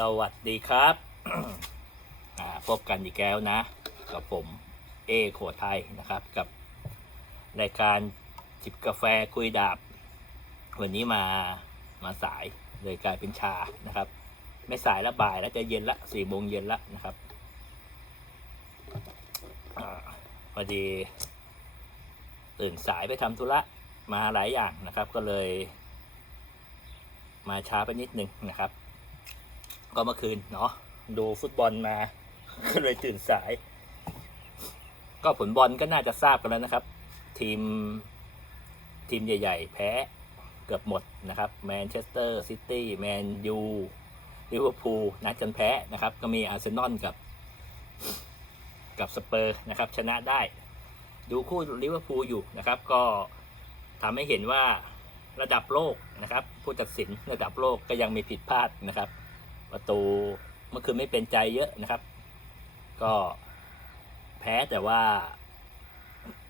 สวัสดีครับพบกันอีกแล้วนะ กับผมเอโขไทยนะครับ กับรายการจิบกาแฟคุยดาบ วันนี้มามาสายเลยกลายเป็นชานะครับ ไม่สายแล้วบ่ายแล้วจะเย็นละสี่โมงเย็นละนะครับพอดีตื่นสายไปทำธุระมาหลายอย่างนะครับ ก็เลย มาช้าไปนิดนึงนะครับ ก็เมื่อคืนเนาะดูฟุตบอลมาก็เลยตื่นสาย ก็ผลบอลก็น่าจะทราบกันแล้วนะครับ ทีมทีมใหญ่ ๆ แพ้เกือบหมดนะครับแมนเชสเตอร์ซิตี้แมนยูลิเวอร์พูลนัดกันแพ้นะครับ ก็มีอาร์เซนอลกับ กับสเปอร์นะครับ ชนะได้ ดูคู่ลิเวอร์พูลอยู่นะครับ ก็ทำให้เห็นว่าระดับโลกนะครับ ผู้ตัดสินระดับโลกก็ยังมีผิดพลาดนะครับ ประตูเมื่อคืนไม่เป็นใจเยอะนะครับ ก็แพ้แต่ว่า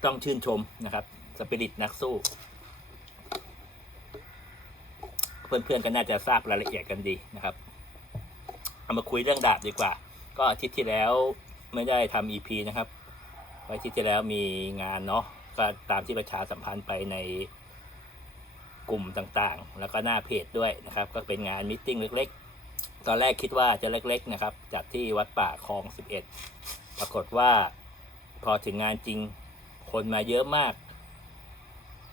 ต้องชื่นชมนะครับสปิริตนักสู้ เพื่อนๆก็น่าจะทราบรายละเอียดกันดีนะครับ เอามาคุยเรื่องดาบดีกว่า ก็อาทิตย์ที่แล้วไม่ได้ทำ EP นะครับอาทิตย์ที่แล้วมีงานเนาะก็ตามที่ประชาสัมพันธ์ไปในกลุ่มต่างๆ แล้วก็หน้าเพจด้วยนะครับ ก็เป็นงานมิทติ้งเล็กๆ ตอนแรกคิดว่าจะเล็กๆนะครับ จัดที่วัดป่าคลอง 11 ปรากฏว่าพอถึงงานจริงคนมาเยอะมาก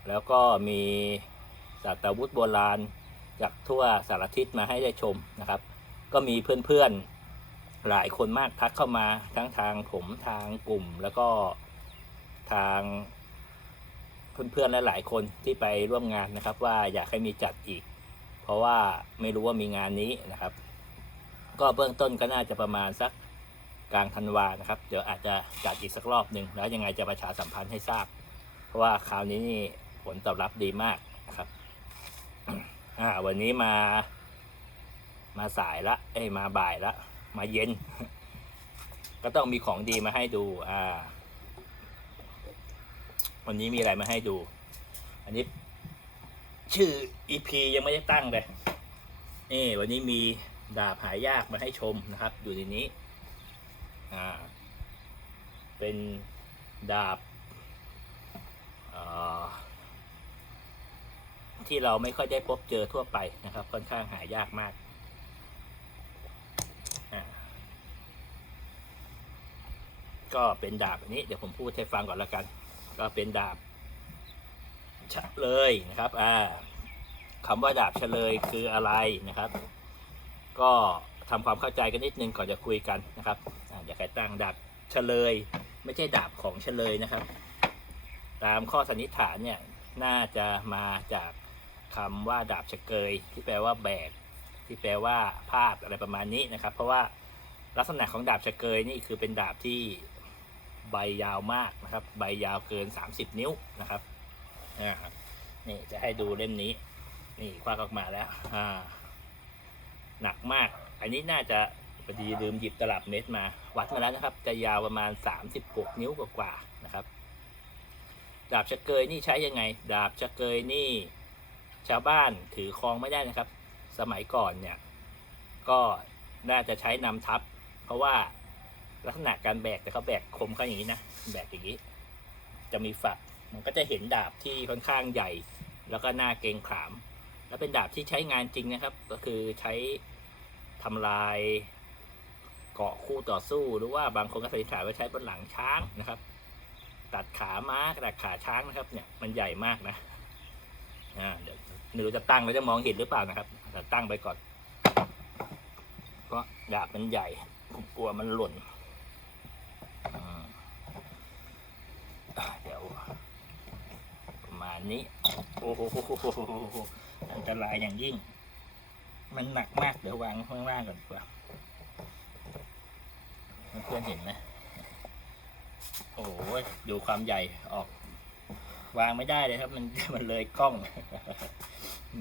แล้วก็มีสัตวุธโบราณจากทั่วสารทิศมาให้ได้ชมนะครับ ก็มีเพื่อนๆหลายคนมากทักเข้ามาทั้งทางผมทางกลุ่มแล้วก็ทางเพื่อนๆและหลายคนที่ไปร่วมงานนะครับ ว่าอยากให้มีจัดอีก เพราะว่าไม่รู้ว่ามีงานนี้นะครับ ก็เบื้องต้นก็น่าจะประมาณสักกลางธันวานะครับ เดี๋ยวอาจจะจัดอีกสักรอบหนึ่งแล้วยังไงจะประชาสัมพันธ์ให้ทราบ เพราะว่าคราวนี้นี่ผลตอบรับดีมากนะครับอ่าวันนี้มา มาสายละเอ้ยมาบ่ายละมาเย็น ก็ต้องมีของดีมาให้ดูอ่าวันนี้มีอะไรมาให้ดู อันนี้ ชื่อ EP ยังไม่ได้ตั้งเลยนี่วันนี้มี ดาบหายากมาให้ชมนะครับอยู่ในนี้อ่าเป็นดาบที่เราไม่ค่อยได้พบเจอทั่วไปนะครับ ค่อนข้างหายากมากก็เป็นดาบอันนี้เดี๋ยวผมพูดให้ฟังก่อนแล้วกัน ก็เป็นดาบเฉลยนะครับอ่าคำว่าดาบเฉลยคืออะไรนะครับ ก็ทำความเข้าใจกันนิดนึงก่อนจะคุยกันนะครับอย่าใครตั้งดาบเฉลย ไม่ใช่ดาบของเฉลยนะครับ ตามข้อสันนิษฐานเนี่ยน่าจะมาจากคำว่าดาบเฉกย ที่แปลว่าแบกที่แปลว่าพาดอะไรประมาณนี้นะครับ เพราะว่าลักษณะของดาบเฉกยนี่คือเป็นดาบที่ใบยาวมากนะครับ ใบยาวเกิน 30 นิ้วนะครับนี่จะให้ดูเล่มนี้ นี่คว้าออกมาแล้วอ่า หนักมาก อันนี้น่าจะพอดีลืมหยิบตลับเมตรมา วัดมาแล้วนะครับ จะยาวประมาณ 36 นิ้วกว่าๆนะครับ ดาบชะเกยนี่ใช้ยังไง ดาบชะเกยนี่ชาวบ้านถือครองไม่ได้นะครับ สมัยก่อนเนี่ย ก็น่าจะใช้นำทับ เพราะว่าลักษณะการแบกแต่เขาแบกคมเขาอย่างนี้นะ แบกอย่างนี้ จะมีฝัก มันก็จะเห็นดาบที่ค่อนข้างใหญ่ แล้วก็หน้าเกรงขาม แล้วเป็นดาบที่ใช้งานจริงนะครับ ก็คือใช้ ทำลายเกาะคู่ต่อสู้หรือว่าบางคนก็สันนิษฐานว่าใช้บนหลังช้างนะครับ ตัดขาม้าตัดขาช้างนะครับ เนี่ยมันใหญ่มากนะอ่าเดี๋ยวไม่รู้จะตั้งแล้วจะมองเห็นหรือเปล่านะครับแต่ตั้งไปก่อนเพราะดาบมันใหญ่ผมกลัวมันหล่นเดี๋ยวประมาณนี้โอ้โหอันตรายอย่างยิ่ง มันหนักมากเดี๋ยววางข้างล่างก่อนดีกว่าเพื่อนเห็นไหมโอ้โหดูความใหญ่ออก วางไม่ได้เลยครับ มันมันเลยกล้อง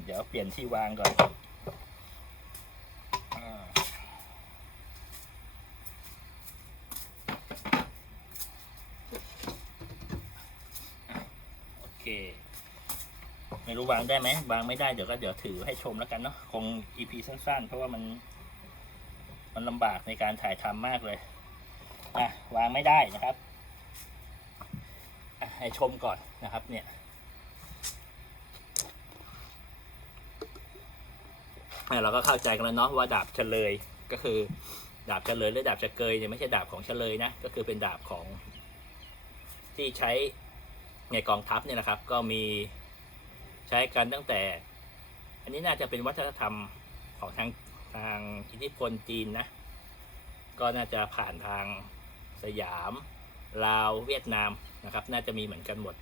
เดี๋ยวเปลี่ยนที่วางก่อนอ่าโอเค ไม่รู้ วางได้ไหมวางไม่ได้เดี๋ยวก็เดี๋ยวถือให้ชมแล้วกันเนาะคง EP สั้นๆ เพราะว่ามันมันลำบากในการถ่ายทำมากเลยอะวางไม่ได้นะครับให้ชมก่อนนะครับเนี่ยเราก็เข้าใจกันแล้วเนาะว่าดาบเฉลยก็คือ ดาบเฉลยหรือดาบเฉกยเนี่ยไม่ใช่ดาบของเฉลยนะก็คือเป็นดาบของที่ใช้ในกองทัพเนี่ยนะครับ ก็มี ใช้กันตั้งแต่ อันนี้น่าจะเป็นวัฒนธรรมของทางทางอิทธิพลจีนนะ ก็น่าจะผ่านทางสยาม ลาวเวียดนามนะครับ น่าจะมีเหมือนกันหมด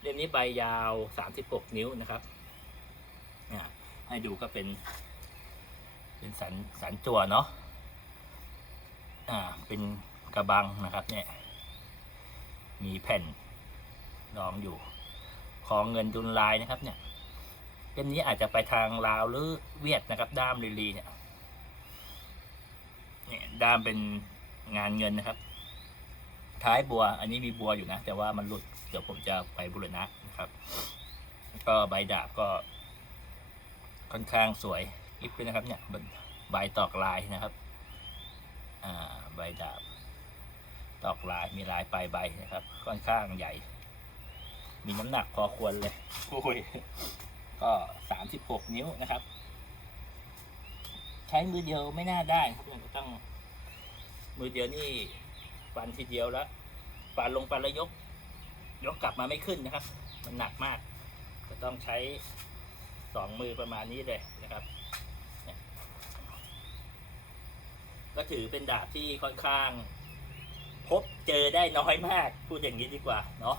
เล่มนี้ใบยาว 36 นิ้วนะครับอะให้ดูก็เป็น เป็นสันสันจัวเนาะอ่าเป็นกระบังนะครับเนี่ย มีแผ่นรองอยู่ ของเงินดุลลายนะครับ เนี่ยเล่มนี้อาจจะไปทางลาวหรือเวียดนะครับ ด้ามลีลีเนี่ยเนี่ยด้ามเป็นงานเงินนะครับ ท้ายบัว อันนี้มีบัวอยู่นะ แต่ว่ามันหลุดเดี๋ยวผมจะไปบุรณะนะครับ ก็ใบดาบก็ ค่อนข้างสวยอิฟเลยนะครับ เนี่ยใบตอกลายนะครับ อ่าใบดาบ ตอกลายมีลายปลายใบนะครับ ค่อนข้างใหญ่ มีน้ำหนักพอควรเลยโอ้ยก็สามสิบหกนิ้วนะครับ ใช้มือเดียวไม่น่าได้ครับมันก็ต้อง มือเดียวนี่ฟันทีเดียวแล้วฟันลงไปแล้วยก ยกกลับมาไม่ขึ้นนะครับ มันหนักมาก ก็ต้องใช้สองมือประมาณนี้เลยนะครับเนี่ยก็ถือเป็นดาบที่ค่อนข้าง พบเจอได้น้อยมาก พูดอย่างนี้ดีกว่าเนาะ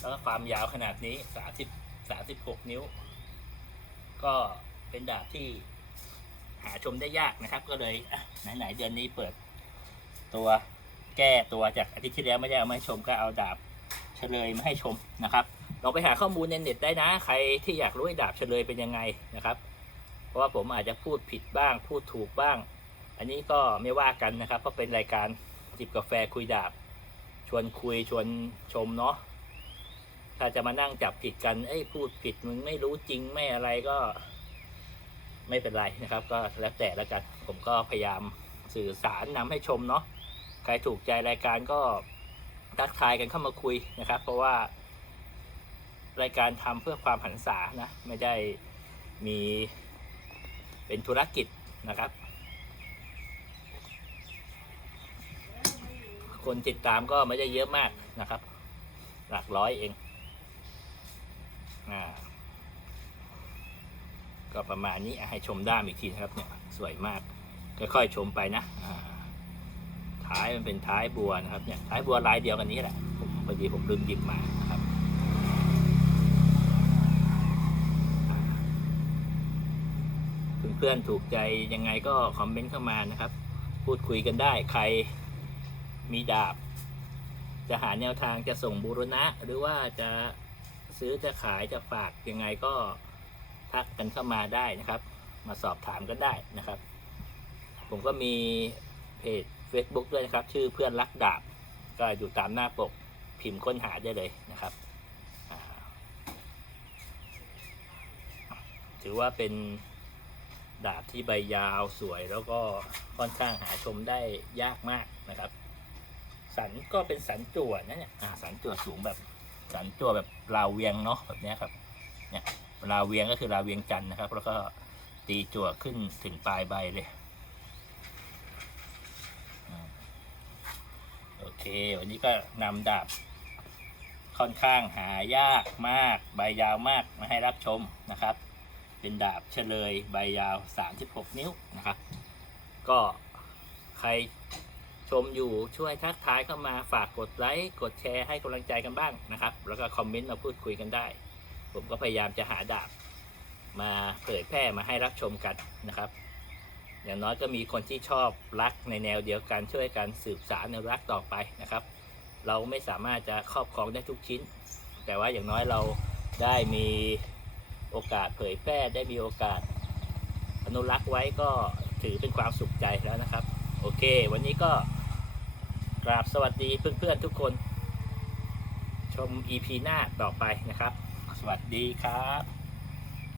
แล้วก็ความยาวขนาดนี้สาสิบสาสิบหกนิ้ว ก็เป็นดาบที่หาชมได้ยากนะครับ ก็เลยไหนๆเดือนนี้เปิดตัวแก้ตัวจากอาทิตย์ที่แล้วไม่ได้เอามาให้ชมก็เอาดาบเฉลยมาให้ชมนะครับลองไปหาข้อมูลในเน็ตได้นะ ใครที่อยากรู้ดาบเฉลยเป็นยังไงนะครับ เพราะว่าผมอาจจะพูดผิดบ้าง พูดถูกบ้าง อันนี้ก็ไม่ว่ากันนะครับ เพราะเป็นรายการจิบกาแฟคุยดาบ ชวนคุยชวนชมเนาะ ถ้าจะมานั่งจับผิดกันเอ้ยพูดผิดมึงไม่รู้จริงไม่อะไรก็ไม่เป็นไรนะครับ ก็แล้วแต่แล้วกันผมก็พยายามสื่อสารนำให้ชมเนาะใครถูกใจรายการก็ทักทายกันเข้ามาคุยนะครับ เพราะว่ารายการทำเพื่อความหันษานะไม่ได้มีเป็นธุรกิจนะครับ คนติดตามก็ไม่ได้เยอะมากนะครับ หลักร้อยเอง อ่าก็ประมาณนี้ให้ชมด้ามอีกทีนะครับเนี่ยสวยมากค่อยๆชมไปนะท้ายมันเป็นท้ายบัวนะครับเนี่ยท้ายบัวลายเดียวกันนี้แหละผมพอดีผมลืมหยิบมานะครับเพื่อนๆถูกใจยังไงก็คอมเมนต์เข้ามานะครับ พูดคุยกันได้ใครมีดาบ จะหาแนวทางจะส่งบูรณะหรือว่าจะ ซื้อจะขายจะฝากยังไงก็ทักกันเข้ามาได้นะครับ มาสอบถามกันได้นะครับ ผมก็มีเพจ Facebook ด้วยนะครับ ชื่อเพื่อนรักดาบ ก็อยู่ตามหน้าปกพิมพ์ค้นหาได้เลยนะครับถือว่าเป็นดาบที่ใบยาวสวยแล้วก็ค่อนข้างหาชมได้ยากมากนะครับ สันก็เป็นสันจั่วนะเนี่ยสันจั่วสูงแบบ สันจั่วแบบราวเวียงเนาะแบบนี้ครับเนี่ยราเวียงก็คือราเวียงจันนะครับ แล้วก็ตีจั่วขึ้นถึงปลายใบเลยโอเค วันนี้ก็นำดาบค่อนข้างหายากมาก ใบยาวมากมาให้รับชมนะครับ เป็นดาบเฉลยใบยาว 36 นิ้วนะครับ ก็ใคร ชมอยู่ช่วยทักทายเข้ามาฝากกดไลค์กดแชร์ให้กำลังใจกันบ้างนะครับ แล้วก็คอมเมนต์มาพูดคุยกันได้ ผมก็พยายามจะหาดาบ มาเผยแพร่มาให้รับชมกันนะครับ อย่างน้อยก็มีคนที่ชอบรักในแนวเดียวกันช่วยกันสืบสารในรักต่อไปนะครับ เราไม่สามารถจะครอบครองได้ทุกชิ้น แต่ว่าอย่างน้อยเราได้มีโอกาสเผยแพร่ได้มีโอกาส อนุรักษ์ไว้ก็ถือเป็นความสุขใจแล้วนะครับ โอเค วันนี้ก็ กราบสวัสดีเพื่อนๆทุกคน ชม EP หน้าต่อไปนะครับ สวัสดีครับ